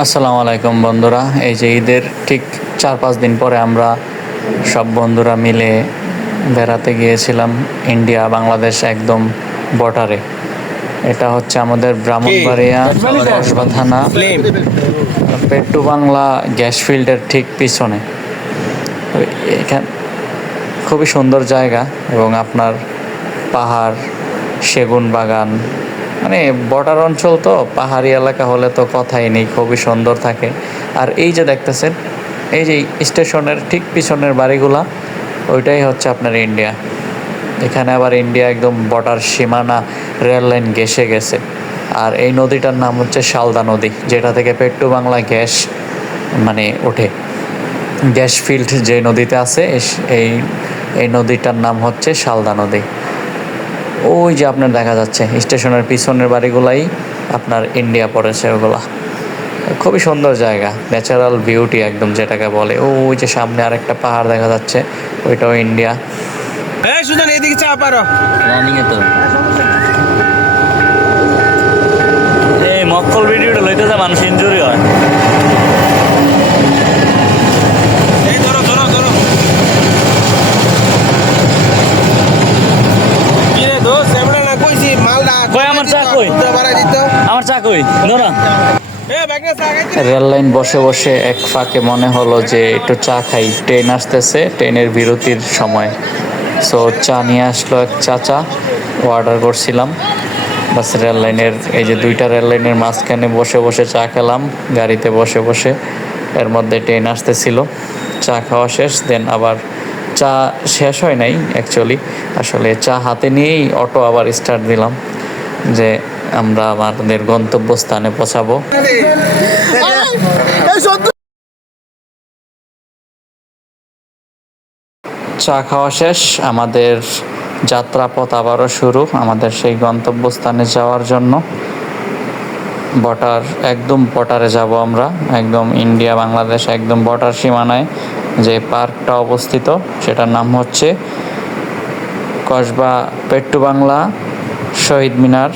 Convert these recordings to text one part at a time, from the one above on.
আসসালামু আলাইকুম বন্ধুরা। এই যে ঈদের ঠিক 4-5 দিন পরে আমরা সব বন্ধুরা মিলে বেড়াতে গিয়েছিলাম ইন্ডিয়া বাংলাদেশ একদম বর্ডারে। এটা হচ্ছে আমাদের ব্রাহ্মণবাড়িয়া কসবা থানা পেট্টু বাংলা গ্যাস ফিল্ডের ঠিক পিছনে। এখানে খুবই সুন্দর জায়গা এবং আপনার পাহাড়, সেগুন বাগান, মানে বর্ডার অঞ্চল তো, পাহাড়ি এলাকা হলে তো কথাই নেই, খুবই সুন্দর থাকে। আর এই যে দেখতেছেন, এই যে স্টেশনের ঠিক পিছনের বাড়িগুলা, ওইটাই হচ্ছে আপনার ইন্ডিয়া। এখানে আবার ইন্ডিয়া একদম বর্ডার সীমানা, রেল লাইন ঘেঁষে গেছে। আর এই নদীটার নাম হচ্ছে শালদা নদী, যেটা থেকে পেট্টু বাংলা গ্যাস মানে ওঠে। গ্যাস ফিল্ড যে নদীতে আছে এই এই নদীটার নাম হচ্ছে শালদা নদী। ওই যে আপনার দেখা যাচ্ছে স্টেশনের পিছনের বাড়িগুলাই আপনার ইন্ডিয়া পড়েছে। ওগুলা খুবই সুন্দর জায়গা, ন্যাচারাল বিউটি একদম যেটাকে বলে। ওই যে সামনে আরেকটা পাহাড় দেখা যাচ্ছে, ওইটাও ইন্ডিয়া। এদিকে চা পারো রানিং এ তো এই মক্কল ভিডিওটা লইতেছে, মানুষ ইনজুরি হয়। রেল লাইন বসে বসে এক ফাঁকে মনে হলো যে একটু চা খাই, ট্রেন আসতেছে, ট্রেনের বিরতির সময়। সো চা নিয়ে আসলো এক চাচা, অর্ডার করছিলাম। বাস রেল লাইনের এই যে দুইটা রেল লাইনের মাঝখানে বসে বসে চা খেলাম, গাড়িতে বসে বসে। এর মধ্যে ট্রেন আসতেছিল, চা খাওয়া শেষ। দেন আবার চা শেষ হয় নাই অ্যাকচুয়ালি, আসলে চা হাতে নিয়েই অটো আবার স্টার্ট দিলাম যে আমরা আমাদের গন্তব্যস্থানে পৌঁছাবো। চা খাওয়া শেষ, আমাদের যাত্রাপথ আবারও শুরু আমাদের সেই গন্তব্যস্থানে যাওয়ার জন্য। একদম বর্ডারে যাব আমরা, একদম ইন্ডিয়া বাংলাদেশ একদম বর্ডার সীমানায় যে পার্কটা অবস্থিত, সেটার নাম হচ্ছে কসবা পেট্টু বাংলা শহীদ মিনার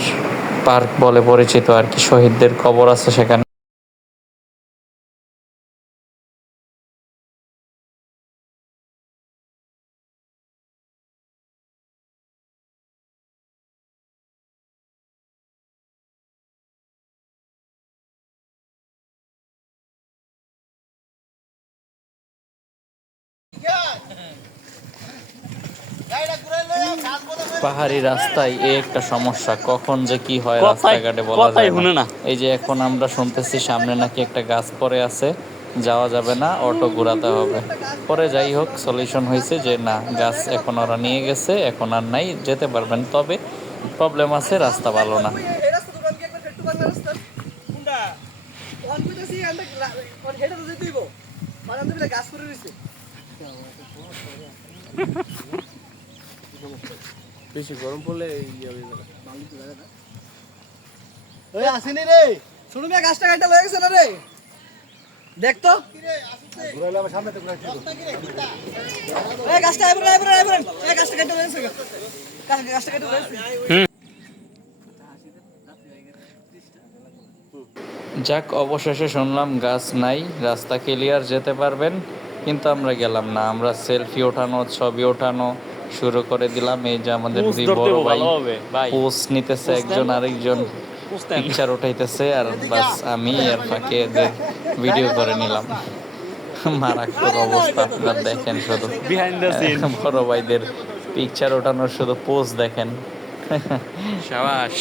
পার্ক বলে পরিচিত আর কি। শহীদদের কবর আছে সেখানে। পাহাড়ি রাস্তায় এই একটা সমস্যা, কখন যে কি হয় রাস্তাঘাটে বলা যায় না। এই যে এখন আমরা শুনতেছি সামনে নাকি একটা গাছ পড়ে আছে, যাওয়া যাবে না, অটো ঘোরাতে হবে। পরে যাই হোক সলিউশন হয়েছে যে না, গাছ এখন ওরা নিয়ে গেছে, এখন আর নাই, যেতে পারবেন। তবে প্রবলেম আছে, রাস্তা ভালো না। বেশি গরম পড়লে আসেনি রে, শুনুন গাছটা কাটা লয়ে গেছে না রে, দেখতো সামনে তো গাছটা গাছটা কেটে লয়েছে, গাছটা কেটে লয়েছে। যাক, অবশেষে শুনলাম গাছ নাই, রাস্তা ক্লিয়ার, যেতে পারবেন। কিন্তু আমরা গেলাম না, আমরা সেলফি ওঠানো, ছবি ওঠানো শুরু করে দিলাম। এই যে আমাদের দুই বড় ভাই পোস্ট নিতেছে, একজন আরেকজন পিকচার উঠাইতেছে, আর বাস আমি আর ফাঁকে ভিডিও করে নিলাম। মারাত্মক অবস্থা, আপনারা দেখেন শুধু বড় ভাইদের পিকচার ওঠানোর শুধু পোস্ট দেখেন। সাবাস।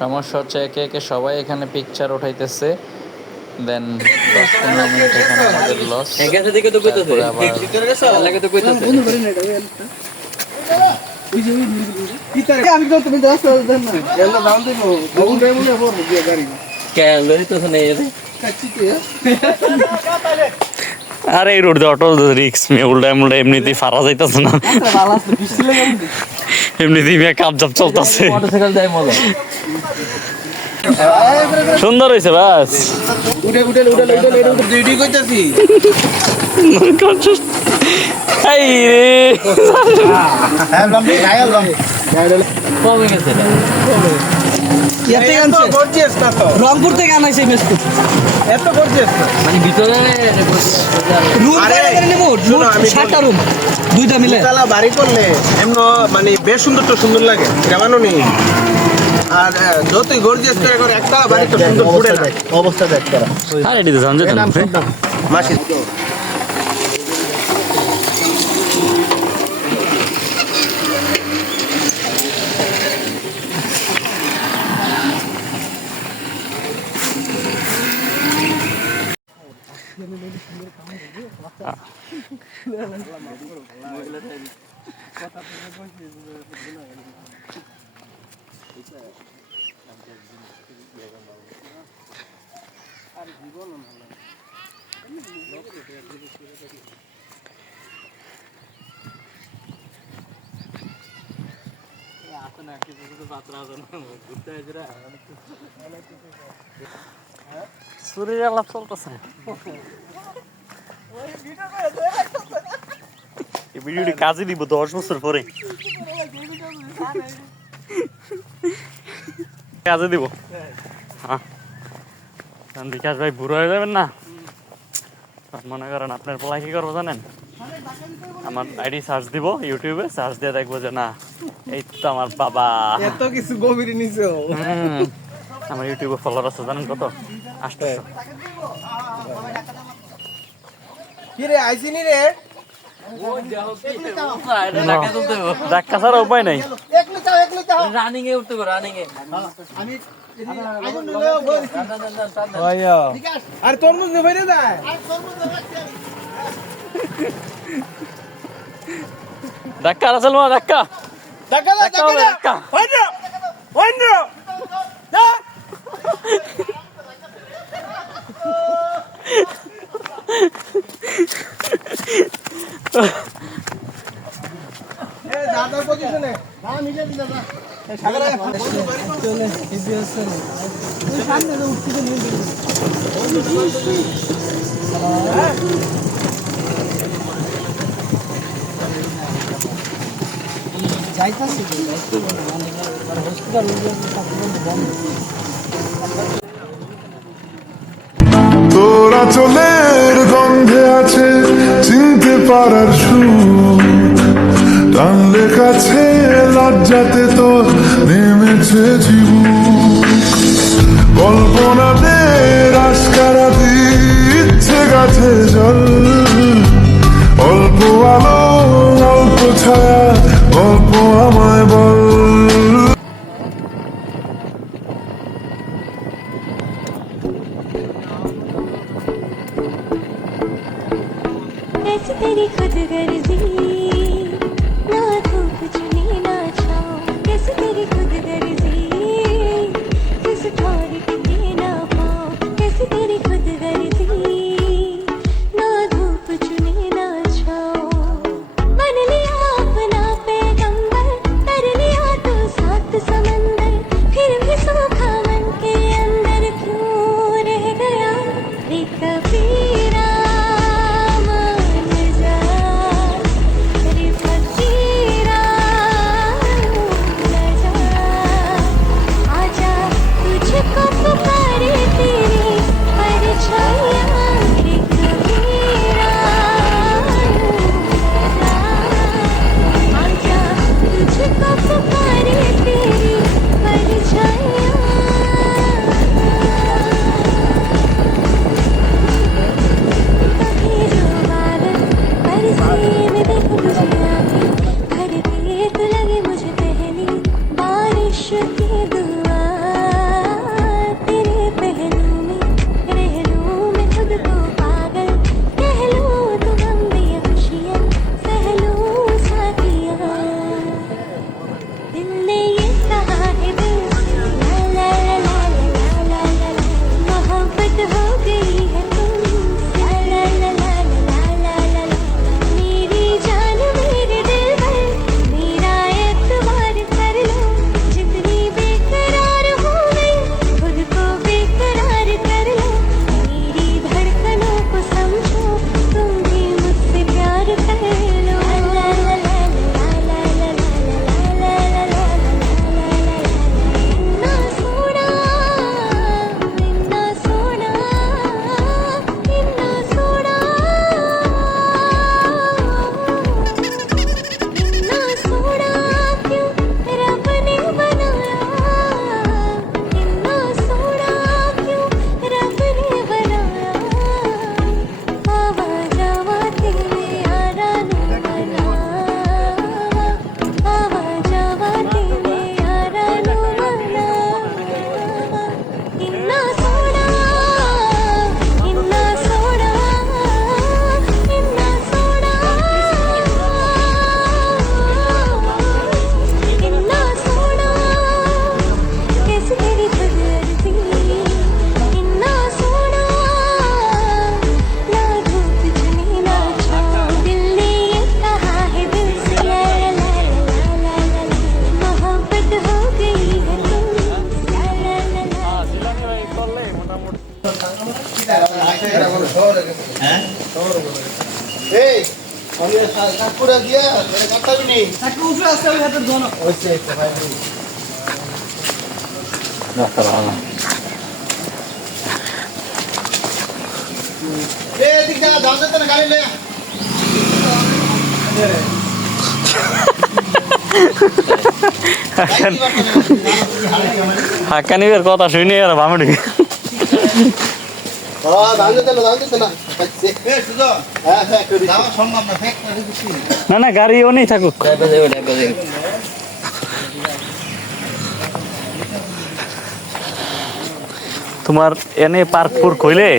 সমস্যা হচ্ছে একে একে সবাই এখানে পিকচার উঠাইতেছে, দেন 10-15 মিনিট এখানে আমাদের লস। আরে এই রোড দিয়ে অটো রিক্স মে, উল্টা উল্টা এমনিতেই ফারা যাইতেছে না, এমনিতেই কাপ জাপ চলতেছে। সুন্দর হয়েছে বাস। ইয়ার থেকে আনছে গর্জিয়াস না তো, রংপুর থেকে আনাইছে মেসকো এত গর্জিয়াস না। মানে ভিতরে রুম আরে, ভাড়া করে নেব শোনো, আমি বলি। 7টা রুম দুইটা মিলে তালা বাড়ি করলে এমন মানে বেশ সুন্দর তো সুন্দর লাগে কেমন নি। আর যতই গর্জিয়াস করে করে একটা বাড়ি তো সুন্দর ফুটে না। অবস্থা দেখ তারা আরে এটি তো জানজে এর নাম শুনতাম মাসি। শরীরে আলাপ চলতেছে। এই ভিডিওটি কাজে দিব 10 বছর পরে, কাজে দিব। হ্যাঁ, বিকাশ ভাই বুড়ো হয়ে যাবেন না, মনে করেন আপনার পোলা কি করবো জানেন, আমার আইডি সার্চ দিব ইউটিউবে, সার্চ দিয়ে দেখবো যে না এই তো আমার বাবা। এত কিছু গভীরে নিছো। আমার ইউটিউবে ফলোয়ার আছে জানেন কত? 800। কি রে আইসিনি রে? ধাক্কা ছাড়া উপায় নাই। একলু চাও রানিং এ উঠতে পারো, রানিং এ। আমি আর তরমুজ নে বাইরে যায়। ধাক্কা রাসেল মা, ধাক্কা টাকা দাও, টাকা দাও। ধাক্কা। হইন হইন এ দাদার পজিশনে না মিলে দিলা না। সাগরে চলে ইজি হচ্ছে না ওই সামনে যে উঠতে তো নিয়ে দিবি যাইতাছি হসপিটাল বন্ধ তোরা চলের গন্ধে আছে চিনতে পারার সুখ, টানলে কাছে লজ্জাতে তোর নেমেছে জীবন, কল্পনাতে রাস্কারা দিচ্ছে গাছে জল, অল্প আলো অল্প ছায়া অল্প আমায় বল। ऐसी तेरी खुद गर्जी ना धूप चुनी ना छाँव कैसी तेरी खुद गर्जी किस ठौर टिके ना पाँव कैसी तेरी खुद गर्जी ना धूप चुनी ना छाँव मन लिया अपना पैगंबर कर लिया तो सात समंदर फिर भी सूखा मन के अंदर क्यों रह गया रे कबीरा এই আমি কাকুরা দিয়া কাটতাবি নি কাকু উঠে আসছে ওই হাতে দোনো ওইছে ভাই দিক দাও যেতে না গাড়ি লে হাক্কানির কথা শুনি আর বামড়ি দাম যেতে না সুজা হ্যাঁ দাও সম্ভব না ফেক করে দিছি না না গাড়িও নেই থাকুক তোমার এনে পার্কপুর কইলে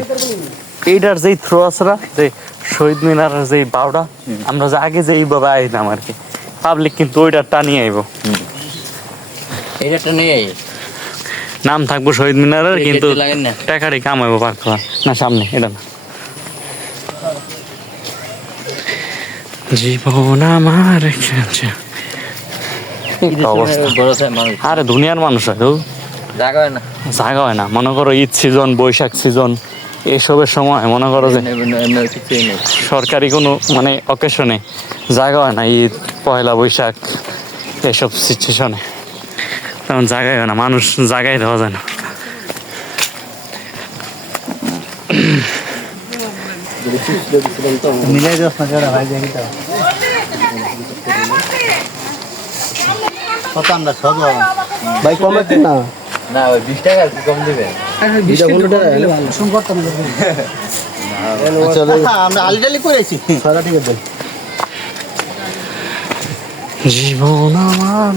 এইটার যেই থ্রো আসরা যে শহীদ মিনারের যেই বাউডা আমরা যে আগে যে এইভাবে আইতাম আর কি পাবলিক কিন্তু ওইটা টানিয়ে আইব এইটা নিয়ে নাম থাকবো শহীদ মিনারের কিন্তু লাগেন না টাকারি কামাইবো পার্ক না সামনে এটা না জীবন আমার আরে দুনিয়ার মানুষ হয় তো জায়গা হয় না জায়গা হয় না মনে করো ঈদ সিজন বৈশাখ সিজন এসবের সময় মনে করো যে কিছুই নেই সরকারি কোনো মানে অকেশনে জায়গা হয় না ঈদ পয়লা বৈশাখ এসব সিচুয়েশনে তেমন জায়গায় হয় না মানুষ জায়গায় দেওয়া যায় না মিলাই দছ না করে ভাই দেখি তো কত আমরা সব ভাই কমে না না ওই 20 টাকা আর কি কম দিবে আমরা আলডালি করেছি সারা ঠিক আছে জীবন আমার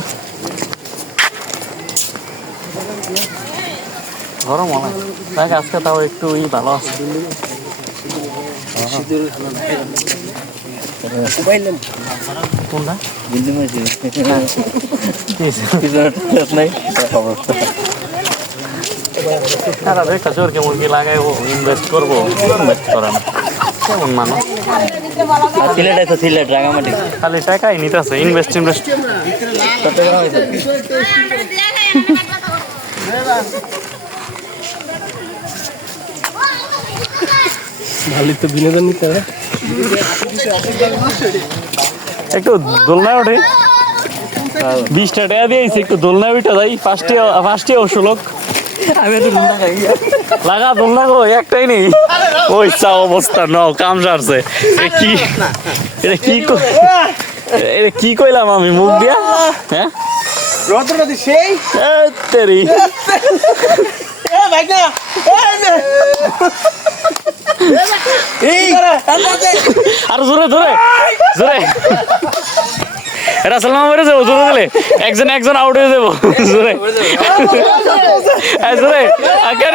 গরম অনেক দেখ আজকে তাও একটু ভালো আছে কোনটা বিল্ডিং হয়েছে একটা চোরকে মুরগি লাগাইবো ইনভেস্ট করবো ইনভেস্ট করে না কেমন মানুষ সিলেট আছে সিলেট রাঙামাটি খালি টাকাই নিতেছে ইনভেস্ট কত টাকা হয়েছে ভালো তো বিনোদন নিতে হবে একটু দোলনায় ওঠে 20 টাকা দিয়েছি একটু দোলনায় উঠে যাই ফার্স্টে অবশ্য লোক আমি তো লুন্ডা খাই লাগা দোলনা গো একটাই নেই ওই চা অবস্থা ন কাম সারছে এটা কি কইলাম আমি মুখ দিয়া হ্যাঁ রদ্রনদী সেই তেরি ভাই না আর জোরে জোরে জোরে এটা সালমা মেরে যাবো জোরে দিলে একজন আউট হয়ে যাবো জোরে জোরে আগে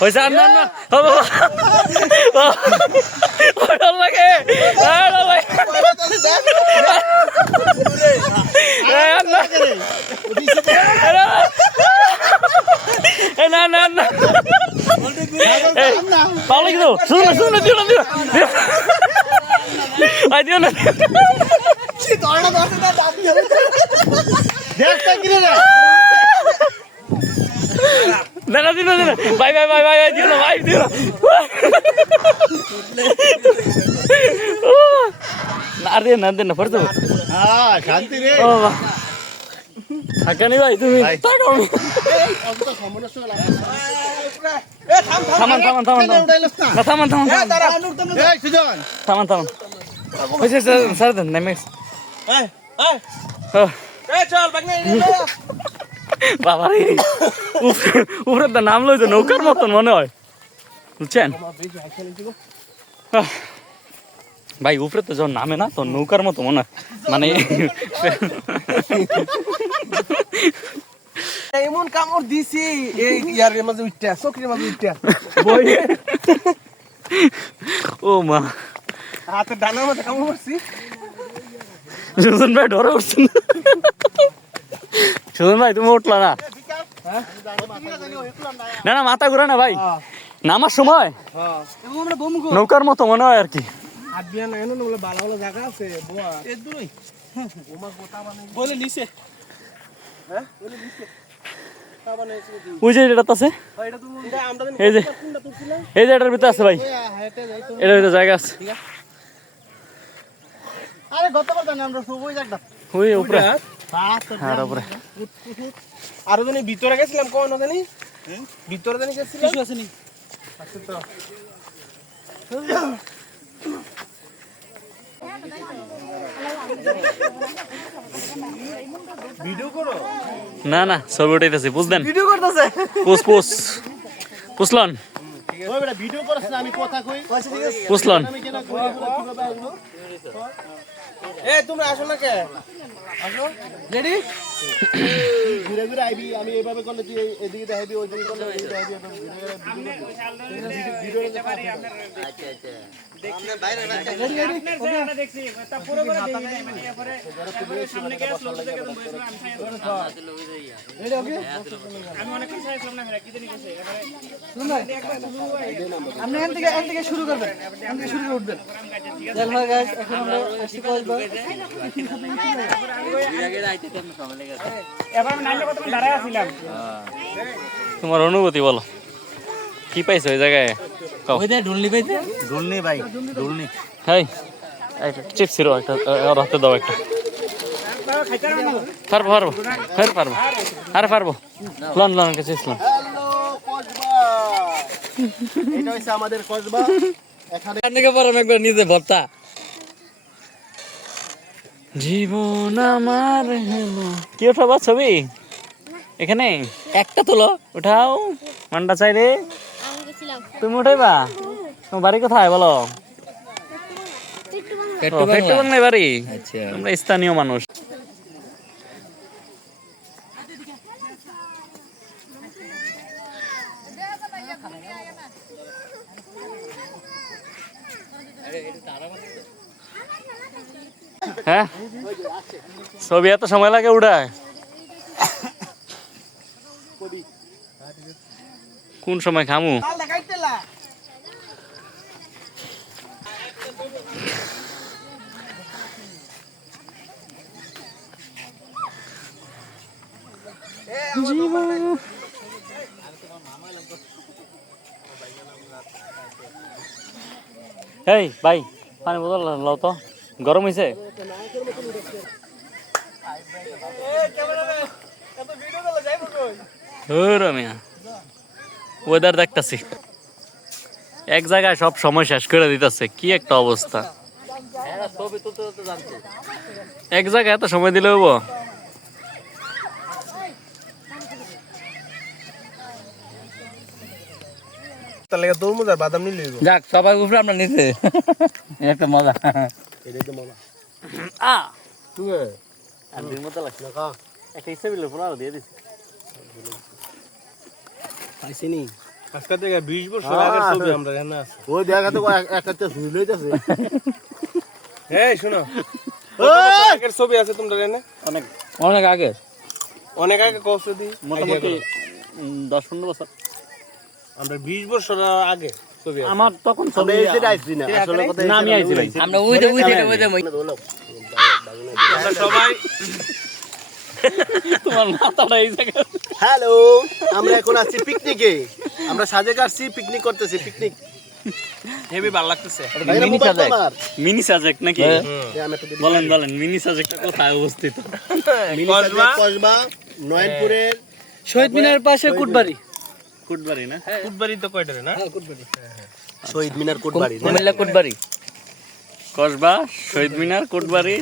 হয়েছে আর না লাগে না না না পাওয়া কিন্তু শুনো দিও না দিও না না দিও না বাই দিও না ভাই দিও না আর না পড়তো হ্যাঁ শান্তি রে ও বাহ হাকানি ভাই তুমি তাকাও থামান হয়েছে স্যার দেন নেক্সট বাবা উপরে তো নাম লইছে নৌকার মতন মনে হয় বুঝছেন ভাই উপরে তো যখন নামে না তো নৌকার মতো মনে হয় মানে এমন কামড় দিছি এই ইয়ার মাঝে উঠতে চোখের মাঝে উঠতে ও মা হাতে ডানার মধ্যে কামড় মারছি সুজন ভাই ডরে উঠছেন সুজন ভাই তুমি উঠলা না না না মাথা ঘুরে না ভাই, নামার সময় এবং আমরা বোম গো নৌকার মতো মনে হয় আর কি। আর বিয়া না এনো বলে ভালো ভালো জায়গা আছে বোয়া এর দূরই ওমা গোটা মানে বলে নিচে হ্যাঁ বলে দিছে তা বানাইছে কি ওই যে এটা আছে, ভাই এটা তুমি এটা আমরা এই যে কোনটা তুলছিলাম এই যে এটার ভিতরে আছে ভাই, হেঁটে যাই তো এটার ভিতরে জায়গা আছে। আরে গতবার জানি আমরা সব ওই জায়গাটা ওই উপরে পাঁচ আর উপরে আর জানি ভিতরে গেছিলাম কোন জানি ভিতরে জানি গেছিলাম কিছু আছে নি আচ্ছা তো ভিডিও করো না না ছবি উঠাইতেছি, বুঝলেন? ভিডিও করতেছে পুষলন ওই বেটা ভিডিও করছ না আমি কথা কই আচ্ছা ঠিক আছে পুষলন আমি কেন কই কিভাবে আসবো এ তোমরা আসো না কে আসো রেডি ঘুরে ঘুরে আইবি আমি এইভাবে করলে তুই এদিকে দেখাবি ওই দিকে করলে ওই দেখাবি ভিডিও আপনি এখান থেকে শুরু করবেন, এখান থেকে শুরু করে উঠবেন। চল ভাই গাইস, এখন আমরা আসছি কসবা। তোমার অনুভূতি বলো, কি পাইছো ওই জায়গায়? কও। ঢুলনি পাইছে? ঢুলনি ভাই, ঢুলনি। হাই একটা চিপস ছিল, একটা আর হাতে দাও একটা। পারবো পারবো পারবো আরে পারবো। লন লন কাছে ইসলাম। হ্যালো কসবা, এটা হইছে আমাদের কসবা। এখানে জীবন আমার হেলো। কি উঠাবা ছবি এখানে? একটা তোলো, উঠাও মান্ডা চাই রে। তুমি উঠাইবা? তোমার বাড়ি কোথায় বলো? পেট্টু বাংলায় বাড়ি? আমরা স্থানীয় মানুষ। হ্যাঁ ছবি এত সময় লাগে উঠায়? কোন সময় খামু? এই ভাই পানি বোতল লাও তো, গরম হয়েছে। ওয়েদার দেখতাছি এক জায়গায় সব সময় শেষ করে দিতেছে, কি একটা অবস্থা। এক জায়গায় এত সময় দিলে হবো? তাহলে তরমুজ আর বাদাম নিয়ে লইব যাক সবার উপরে আমরা নিচে একটা মজা। এটাই তো মজা তুই আর দিন মতো লাগছে না, একটা ইচ্ছা বিল পনেরো দিয়ে দিছি। পাইছিনি আজকে থেকে 20 বছর আগের ছবি আমরা এখানে আছে। ওই দেখা তো একটা ঝুল হইতাছে। এই শোনো আগের ছবি আছে তোমরা এখানে অনেক অনেক আগে অনেক আগে কষ্ট দি মোটামুটি 10-15 বছর। আমরা 20 বছর আগে ছবি আছে। আমার তখন ছবি এই সেটা আইছি না আসলে কথা না, আমি আইছি ভাই। আমরা ওইটা আমরা সবাই তোমার মাথাটা এই জায়গা। হ্যালো, আমরা এখন আছি পিকনিকে। আমরা সাজে কাটছি, পিকনিক করতেছি, পিকনিক। হেভি ভালো লাগতেছে। মিনি সাজেক। মিনি সাজেক নাকি? আমি একটু বলেন বলেন মিনি সাজেকটা কোথায় অবস্থিত? কসবা কসবা নয়নপুরের শহীদ মিনার পাশে কুটবাড়ি। কুটবাড়ি না? ফুটবাড়ি তো কয়টারে না শহীদ মিনার কোটবাড়ি। কুমিল্লা কুটবাড়ি। কসবা, শহীদ মিনার, কুটবাড়ি।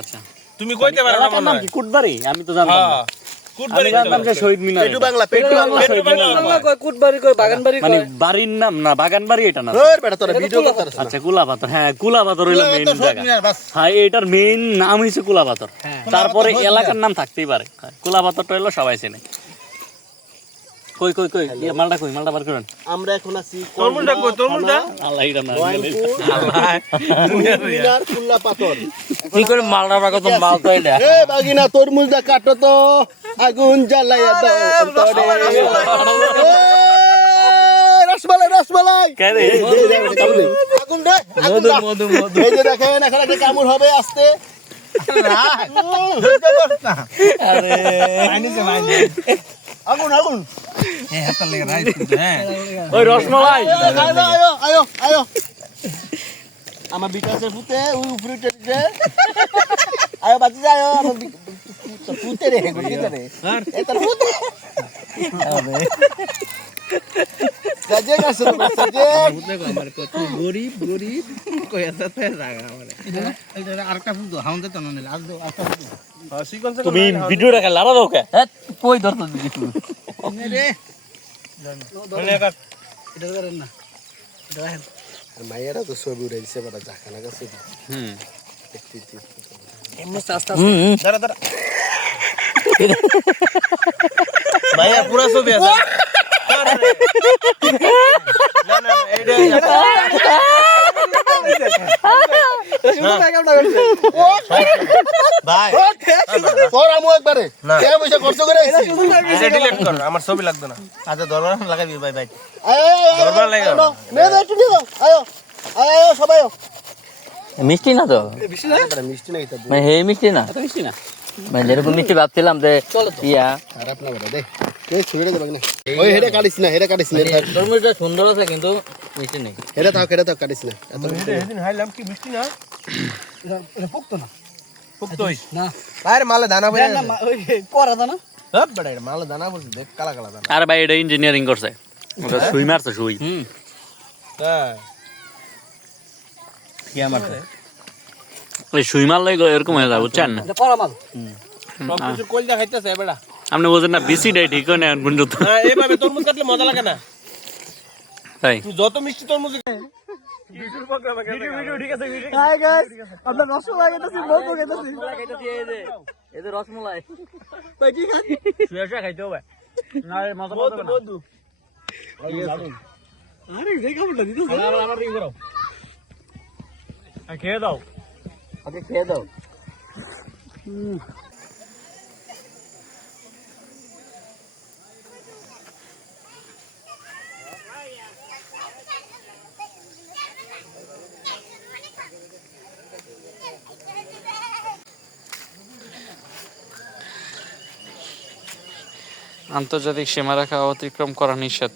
আচ্ছা, তুমি কইতে পারো না এলাকার মনে নাম হয় কি? কুটবাড়ি? আমি তো জানতাম না। হ্যাঁ কুটবাড়ি আমি জানতাম যে শহীদ মিনার। পেটু বাংলা, পেটু বাংলা। শহীদ মিনার না। কুটবাড়ি কয় বাগানবাড়ি মানে বাড়ির নাম না, বাগান বাড়ি এটা না? ওই বেটা তোরা ভিডিও করতাছিস না। আচ্ছা, কুলাপাথর। হ্যাঁ, কুলাপাথর হইলো মেইন জায়গা। হ্যাঁ, এটার মেইন নাম হইছে কুলাপাথর। তারপরে এলাকার নাম থাকতেই পারে। কুলাপাথরটা হইলো সবাই চেনে। কই কই কই মালটা কই মালটা বার করেন আমরা এখন আছি তরমুজটা কই তরমুজটা আল্লাহ এটা না মিনার কুল্লা পাথর। কি করে মালটা বার কত মাল তো এটা এ বাগিনা তরমুজটা কাটো তো, আগুন জ্বালাইয়া দাও অন্তরে। এ, রসমালাই রসমালাই কে রে? আগুন দে, আগুন দাও। এই যে দেখেন এখন একটা কামড় হবে আস্তে। আগুন আগুন ওই রসমালাই আয়ো আয়ো আয়ো আমার বিকাশের ফুতে ওই উপরে উঠে আয়ো বাচ্চা যায় আমার ফুতে রে গুলিতে রে এটা ফুতে সাজে গাছ সাজে আমার কত গরিব গরিব কই আছে তে জায়গা আমারে এটা আরেকটা ফুল দাও হাউন দিতে না নিলে আজ দাও আরেকটা ফুল সিকোয়েন্স তুমি ভিডিওটা কে লারা দাও কে কই ধরতে দিছি রে বলে কাক এটা করেন না এটা রাখেন মায়েরা তো ছবি উড়ে দিছে বড় জাখানা গাছে এমনি আস্তে আস্তে দাঁড়া দাঁড়া ভাইয়া পুরা ছবি আছে না না এইটা ভাই তোর আমু একবারে কে পয়সা খরচ করে আইছি এটা ডিলিট কর আমার ছবি লাগবে না আচ্ছা দরবার লাগাবি ভাই ভাই আয়ো দরবার লাগাও নে নে একটু নিয়ে যাও আয়ো আয়ো সবাই আয়ো মিষ্টি না তো বেশি না মিষ্টি নাই তো মানে হে মিষ্টি না মিষ্টি না মানে যেরকম মিষ্টি ভাবছিলাম যে ইয়া খারাপ না বড় দে কে ছুড়ে দে বাগনা ওই হেডে কাটিস না তরমুজটা সুন্দর আছে কিন্তু মিষ্টি নেই হেডে থাক কাটিস না এত সেদিন হাইলাম কি মিষ্টি না এটা পুক্ত না পুক্তই না আরে মালে দানা বলে না ওই পরা দাও না সব বড় মালে দানা বলছে দেখ কালা কালা দানা আরে ভাই এটা ইঞ্জিনিয়ারিং করছে ওটা সুই মারছে সুই হ্যাঁ কি আমার ওই সুই মারলে এরকম হয়ে যাবে বুঝছেন না এটা পরা মাল সব কিছু কইলা খাইতেছে বেটা আপনি বলছেন না বেশি ডাই ঠিক হয় না বন্ধু হ্যাঁ এইভাবে তরমুজ কাটলে মজা লাগে না তাই তুই যত মিষ্টি তরমুজ হাই গাইস আমরা রসমালাই খাইতেছি মজা খাইতেছি এই যে রসমলাই কই কি খান শুয়ে শুয়ে খাইতে হবে না মজা পাবে না বন্ধু আরে যে কামটা দিতেছ আমার রিং করো খেয়ে দাও ওকে খেয়ে দাও আন্তর্জাতিক সীমারেখা অতিক্রম করা নিষেধ।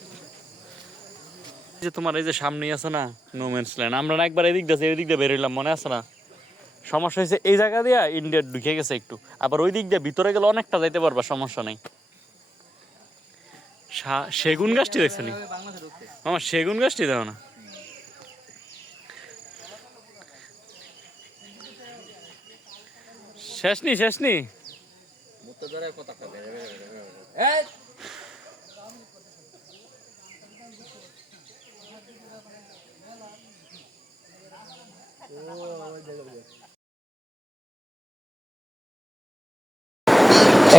যে তোমার এই যে সামনেই আছে না নো ম্যানস ল্যান্ড, আমরা না একবার এদিক দিয়ে এদিক দিয়ে বেরোলাম, মনে আছে না? সমস্যা হয়েছে এই জায়গা দিয়ে ইন্ডিয়া ঢুকে গেছে একটু, আবার ওই দিক দিয়ে ভিতরে গেলে অনেকটা যাইতে পারবা, সমস্যা নেই। সেগুন গাছটি দেখছো নি আমার? সেগুন গাছটি দেখো না, শেষ নি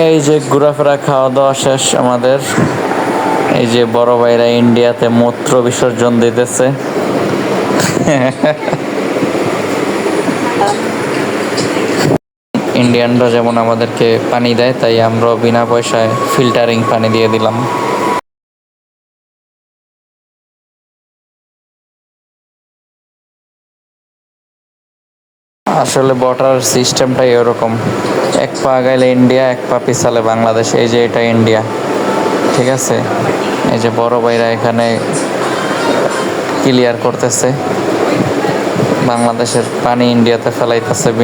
এই যে ঘোরাফেরা খাওয়া দাওয়া শেষ আমাদের। এই যে বড় ভাইরা ইন্ডিয়াতে মূত্র বিসর্জন দিতেছে। ইন্ডিয়ানরা যেমন আমাদেরকে পানি দেয়, তাই আমরাও বিনা পয়সায় ফিল্টারিং পানি দিয়ে দিলাম। আসলে বর্ডার সিস্টেমটাই এরকম, এক পা গেলে ইন্ডিয়া, এক পা পিছালে বাংলাদেশ। এই যে এটা ইন্ডিয়া, ঠিক আছে? এই যে বড় ভাইরা এখানে ক্লিয়ার করতেছে, বাংলাদেশের পানি ইন্ডিয়াতে ফেলাইতেছে বিনা